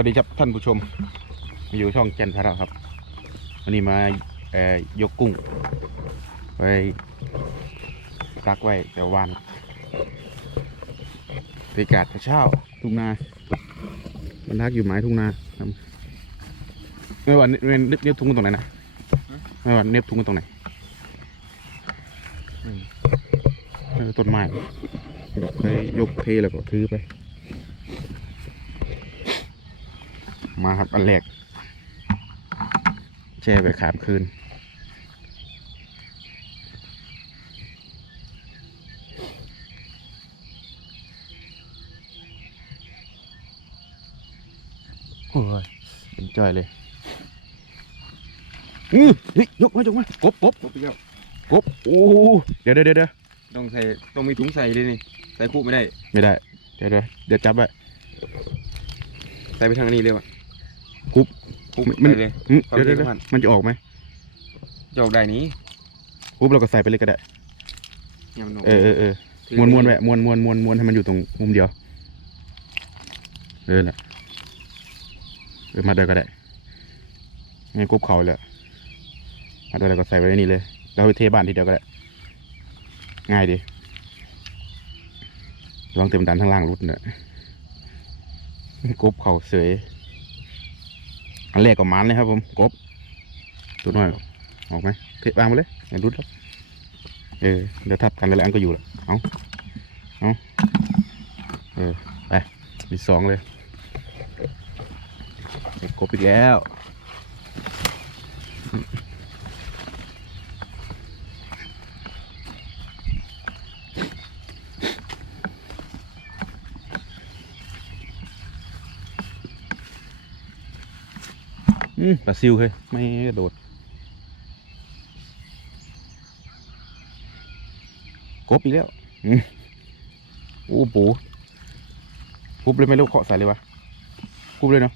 วัสดีครับท่านผู้ชมมาอยู่ช่องแกนพาราครับ วันนี้มายกกุ้งไว้รักไว้แต่วานบรรยากาศเช้าทุ่งนาบรรทักอยู่ไม้ทุ่งนาไม่ว่าเนเนเนบทุ่งตรงไหนนะไม่ว่าเนบทุ่งตรงไหนต้นไม้ไปยกเทแล้วก็ถือไป มาครับ อันแรกแช่ไปขามคืน โอ้ยเป็นจ้อยเลยอื้อเฮ้ยยกมายกมากบกบตกไปแล้วกบโอ้เดี๋ยวเดี๋ยวเดี๋ยวเดี๋ยวต้องใส่ต้องมีถุงใส่ด้วยนี่ใส่คู่ไม่ได้ ไม่ได้ เดี๋ยวเดี๋ยวเดี๋ยวจับไว้ใส่ไปทางนี้เลยว่ะคุบ คู่มันใส่เลยอื้อความเดี๋ยวเดี๋ยวเร็เดี๋ยววมันมันจะออกไหมจะออกได้นี้คุบเราก็ใส่ไปเลยก็ได้ยำหนเออเออเออม้วนม้วนไว้ม้วนม้วนม้วนม้วนให้มันอยู่ตรงมุมเดียวเออแหละเออมาได้ก็ได้งั้นกบเขาเลยมาได้แล้วก็ใส่ไว้ในนี่เลยแล้วไปเทบ้านทีเดียวก็ได้ง่ายดีลองเต็มดันข้างล่างรุดเนี่ยกบเขาเสย อันแรกก็มันเลยครับผมกบตัวน้อยออกไหมเทวางไปเลยอย่ารุดแล้วเออเดี๋ยวทับกันแล้วอันก็อยู่ละเอาเอาเออไปมีสองเลยกกบอีกแล้ว อืม ปลาซิวเฮ้ยไม่กระโดด กบอีกแล้วอืมโอ้ปูปุ๊บเลยไม่รู้เคาะใส่เลยวะปุ๊บเลยเนาะ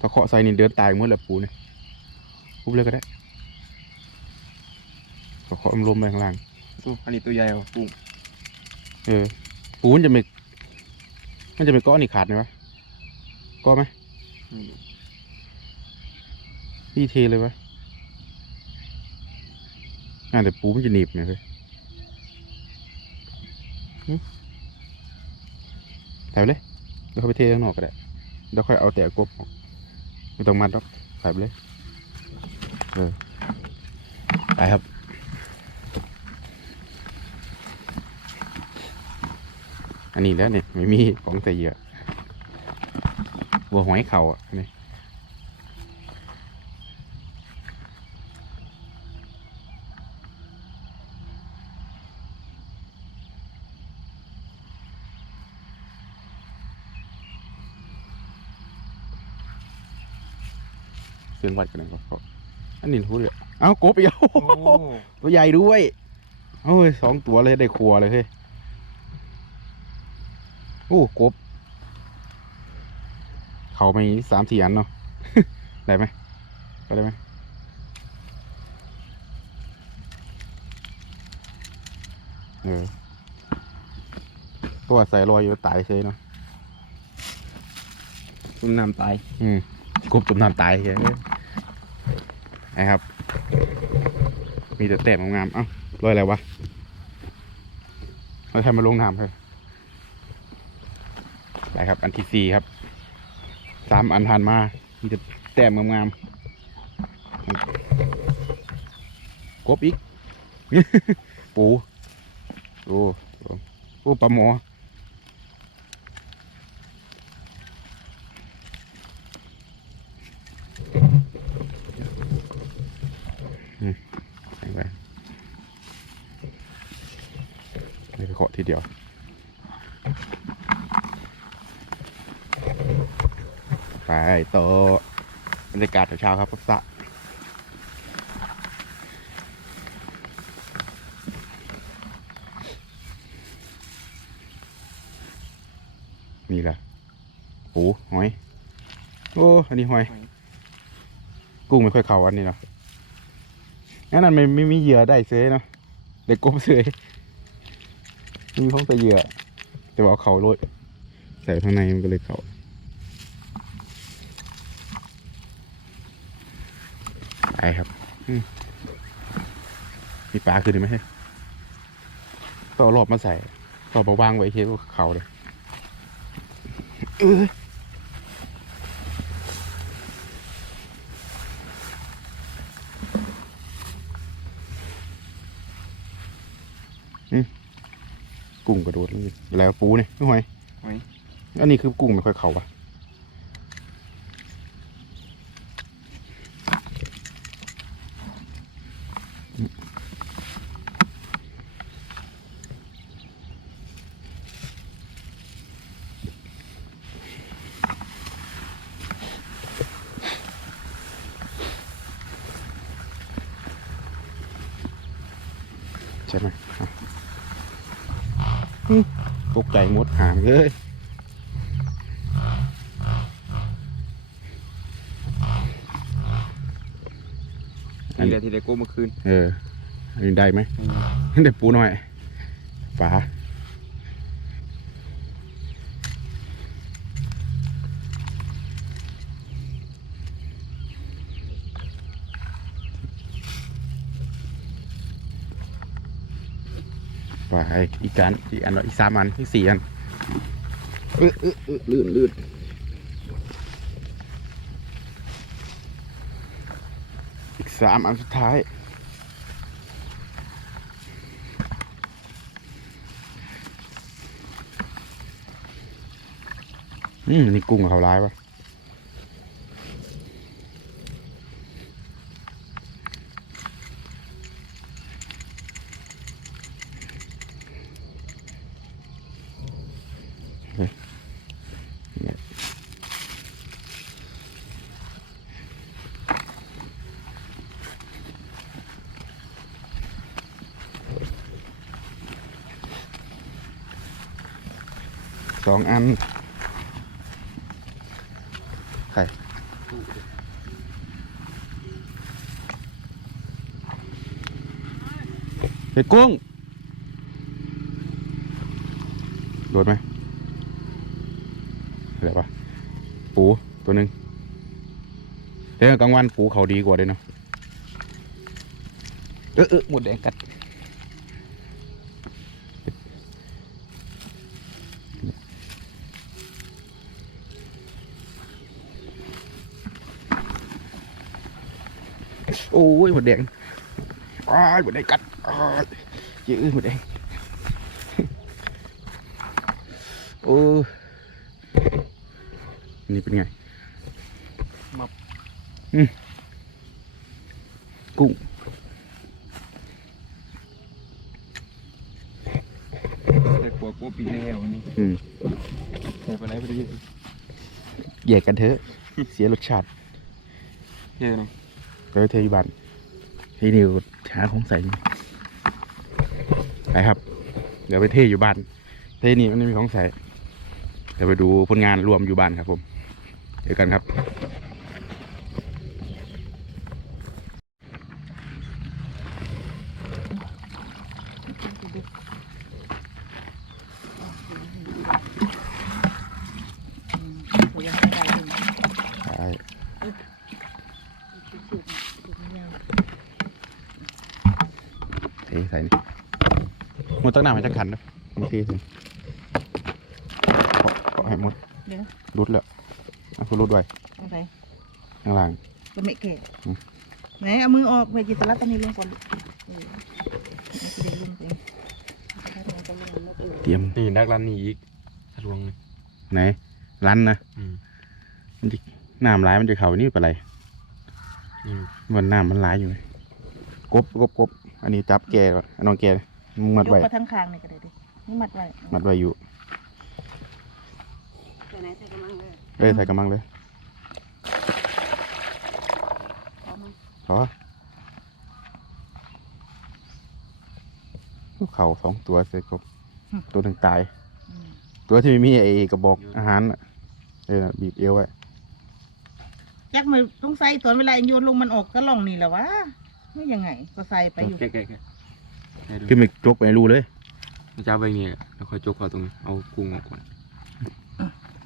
ถ้าเคาะใส่นี่เดินตายหมดแล้วปูเนี่ยปุ๊บเลยก็ได้ก็เคาะมันลมไปข้างล่างสู้อันนี้ตัวใหญ่ว่ะกุ้งเออ ปูมันจะไม่มันจะไม่เก้อนี่ขาดไหมวะเก้อไหม พี่เทเลยวะอ่าแต่ปูมันจะหนีบไหมเฮ้ยหึใส่ไปเลยเดี๋ยวเขาไปเทข้างนอกก็ได้เดี๋ยวค่อยเอาแต่กบออกไม่ต้องมัดหรอกใส่ไปเลยเออไปครับอันนี้แล้วเนี่ยไม่มีของใส่เหยื่อวัวหอยเข่าอะอันนี่ เส้นวัดกันหน่อยก็อันนี้รู้เลยเอ้ากบอีกแล้วตัวใหญ่ด้วยเอ้ยสองตัวเลยได้ครัวเลยเฮ้ยโอ้กบ เขาไม่สามสี่อันเนาะได้ไหมไปได้ไหมเออตัวใส่รอยอยู่ตายเฉยเนาะตุ้มน้ำตาย อืมกบจมน้ำตายเฉย นะครับ มีแต่แต้มงามๆเอ้ารอยอะไรวะเราทำมาลงน้ำเลยไปครับ อันที่สี่ครับ สามอันผ่านมา มีแต่แต้มงามๆกบอีก ปู โอ้ โอ้ปลาหมอ แข็งแรงนี่ไปเคาะทีเดียว ไป ต่อบรรยากาศเช้าๆครับพับสะนี่แหละโอ้หอย โอ้ อันนี้หอย กุ้งไม่ค่อยเข้าอันนี้เนาะงั้นนั้นไม่ไม่มีเหยื่อได้เซยเนาะเด็กกบเซยไม่มีห้องใส่เหยื่อ แต่ว่าเอาเขาโรยใส่ข้างในมันก็เลยเขา ไปครับอืมมีปลาคือดีไหมก็เอารอบมาใส่ก็เอามาวางไว้เคียเขาเลยเอออืมกุ้งกระโดดเลยแล้วปูเนี่ยไม่หอยหอย อันนี้คือกุ้งไม่ค่อยเขาปะ ใช่ไหมอะอืมตกใจหมดหางเลยอันนี่แหละที่ได้โก้เมื่อคืน เอออันนี้ได้ไหมอืมได้ปูหน่อยฝา ฝาอีกการอีกอันอีกสามอันอีกสี่อันเออเออเออลื่นลื่นอีกสามอันสุดท้ายอืมนี่กุ้งกับเขาร้ายปะเฮ้ยเนี่ย สองอันไข่เห็ดกุ้ง โดดไหมอะไรปะปูตัวหนึ่งเดี๋ยวกลางวันปูเขาดีกว่าเลยเนาะเออเออหมดแดงกัด โอ้ยหมดแดงอ้ายหมดแดงกัดอ้ายเยอะหมดแดงโอ้นี่เป็นไงมับอืมกุ้งได้ปัวโก้ปีแล้ววันนี้อืมใส่ไปไหนพอดีแยกกันเถอะ เสียรสชาติเยอะนะ ไปเทยบันที่นิวช้าของใสไปครับ เดี๋ยวไปเทอยู่บ้าน เทนี่มันไม่มีของใสเดี๋ยวไปดูผลงานรวมอยู่บ้านครับผมเดี๋ยวกันครับ ผมยังไม่ได้เลย ใช่เทใส่นี่ หมดตั้งนานมาจะขันนะบางทีสิเกาะให้หมดเดี๋ยว รุดแล้วเอาคุณรุดไว้อะไรข้างล่าง ก็ไม่แก่อืม ไหนเอามือออกไปจิตรรัตน์ตอนนี้ลงก่อนเออไม่จะได้ลงไปถ้าเราจะลงแล้วเออเตรียมนี่ดักรันนี่อีกทะลวงเลยไหนรันนะอืมน้ำร้ายมันจะเข่านี่เป็นไรนี่มันน้ำมันร้ายอยู่เลยกบกบกบอันนี้จับแกก่อนอันน้องแก มึงมัดยกไว้มาทั้งคางนี่ก็ได้ดินี่มัดไว้มัดไว้อยู่ใส่ไหนใส่กำลังเลยเอ้ยใส่กระมังเลยพอมั้ยขอเข่าสองตัวเสร็จกบตัวหนึ่งตาย อืมตัวที่ไม่มีไอ้กระบอกอาหารน่ะเออบีบเอวไว้ยักมือต้องใส่ตอนเวลาโยนลงมันออกก็ล่องนี่แหละวะไม่ยังไง ก็ใส่ไปอยู่ แก่แก่แก่ให้ดู ขึ้นไปจกไปรูเลยมันจะเอาไปเนี่ยแล้วค่อยจกเขาตรงนี้เอากุ้งออกก่อน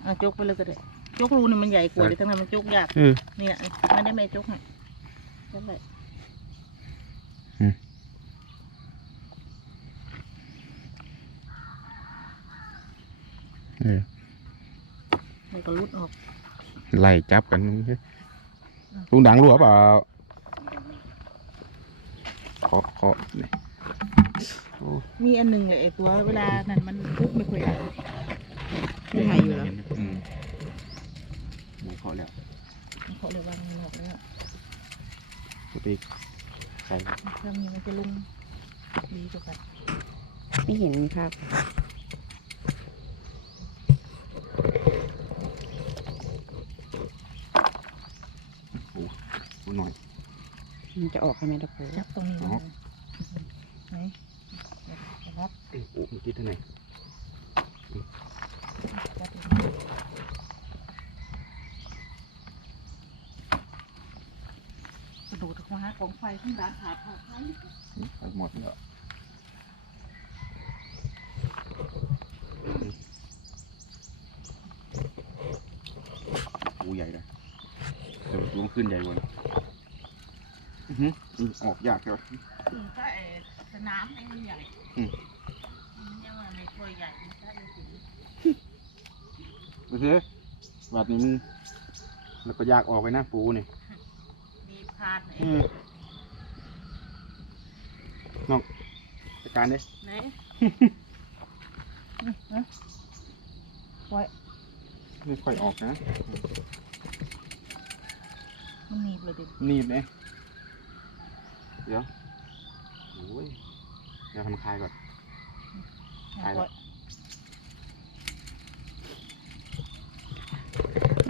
เอาจกไปเลยก็ได้จกรูนี่มันใหญ่กว่าเลยทั้งนั้นมันจกยากเออเนี่ยไม่ได้แม่จกให้นั่นแหละเออมันก็รุดออกไล่จับกันลุงดังรั่วเปล่าเคาะเคาะนี่โอ้ มีอันหนึ่งเลยไอ้ตัวเวลานั้นมันปุ๊บไม่ค่อยได้ไม่ใหม่อยู่แล้วอืมหมูเคาะแล้วเขาเลยว่ามันออกแล้วสปีกใส่ถ้ามีมันจะลงดีกว่ากันไม่เห็นมีภาพหมูหน่อย มันจะออกใช่ไหมตะปูจับตรงนี้อ๋อไหน เดี๋ยวรับโอ้โหเมื่อกี้เท่าไหร่จับตรงนี้กระโดดออกมาหากองไฟขึ้นร้านหาผ้าไฟไปหมดแล้วปูใหญ่เลยเดี๋ยวลงขึ้นใหญ่กว่านะอื้อหืออืมออกยากใช่ไหมถึงก็ไอ้สนามนี่มันใหญ่อืมมัน ยังไม่ค่อยใหญ่มันก็เลยถึงโอเคแบบนี้มันแล้วก็ยากออกไปนะปูนี่มีพานไหนอืมน้องจัดการดิไหนนี่ฮะไว้ไม่ค่อยออกนะมันหนีบเลยดิหนีบเนี่ยเดี๋ยวโอ้ยเดี๋ยวทำคลายก่อนไปแล้วมั น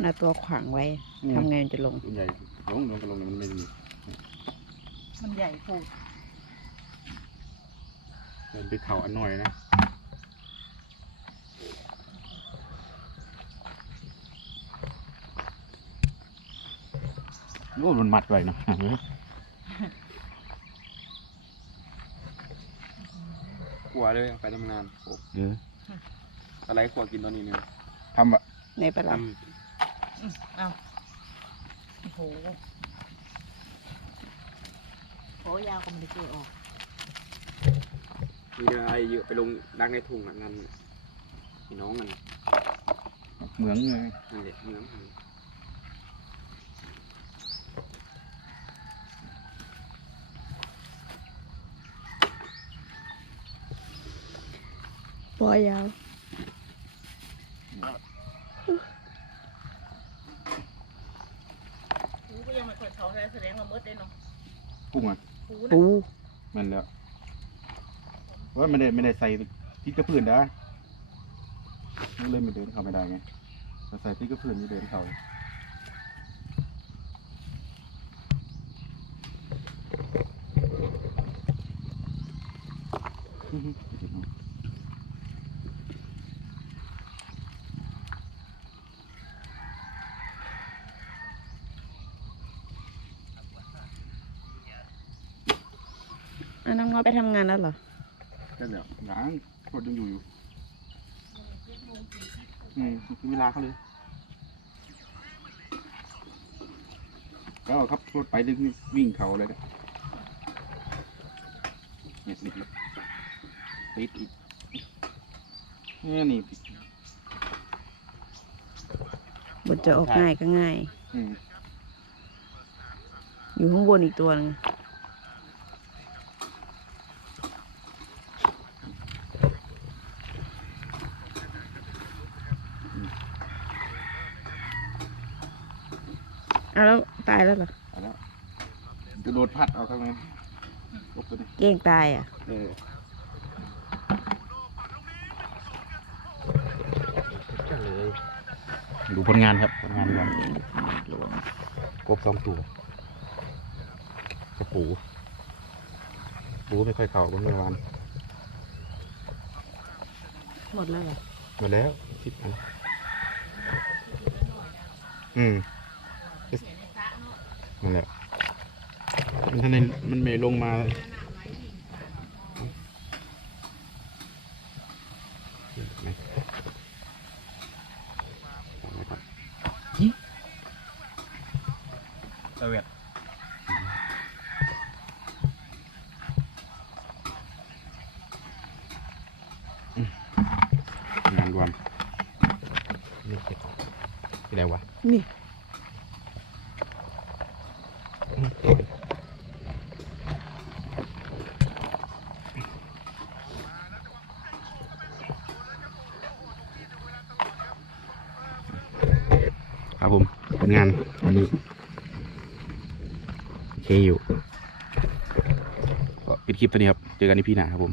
เอาตัวขวางไว้อืม ทำไงมันจะลงส่วนใหญ่ลงลงก็ลงมันไม่มีมันใหญ่โผล่เดินไปเขาอันหน่อยนะโอ้มันมัดไว้เนาะ ขัวเลยเอาไปทำงานโอ้เอออะไรขัวกินตอนนี้เนี่ยทำอะในปลาทอืมเอาโอ้โหโหยาวก็ไม่ได้เกยออกำมีอะไรเยอะไปลงดักในถุงอะนั่นพี่น้องกันเหมืองเลยนั่นแหละเนื้อมัน ปล่อยยาวหูก็ยังไม่ค่อยเขาเลยแสดงว่ามืดได้เนาะกุ้งอะหูปูนะมันแล้วว่าไม่ได้ไม่ได้ใส่พริกกระพื้นนะมันเลยมันเดินเข้าไม่ได้ไงถ้าใส่พริกกระพื้นมันเดินเข้า อะน้องน้อย ไปทำงานแล้วเหรอก็เดี๋ยวยังรถยังอยู่อยู่อืมคือเวลาเขาเลยก็ครับรถไปถึงวิ่งเขาเลยนะเนี่ยติดเลยติดอีกเนี่ยนี่บทจะออกง่ายก็ง่าย อืมอยู่ข้างบนอีกตัวหนึง เอาแล้วตายแล้วเหรอไปแล้วจะโดดพัดเอาข้างในลบตัวนี้เก้งตายอะ เออดูผลงานครับผลงานก่อนกบสองตัวกระปูปูไม่ค่อยเข่าบนเมื่อวานหมดแล้วเหรอหมดแล้วสิบอันอืม นั่นแหละมันท่านมันเม่ลงมาสวีทงานรวมนี่อะไรวะ นี่ คลิปตัวนี้ครับ เจอกันในพี่หน้าครับผม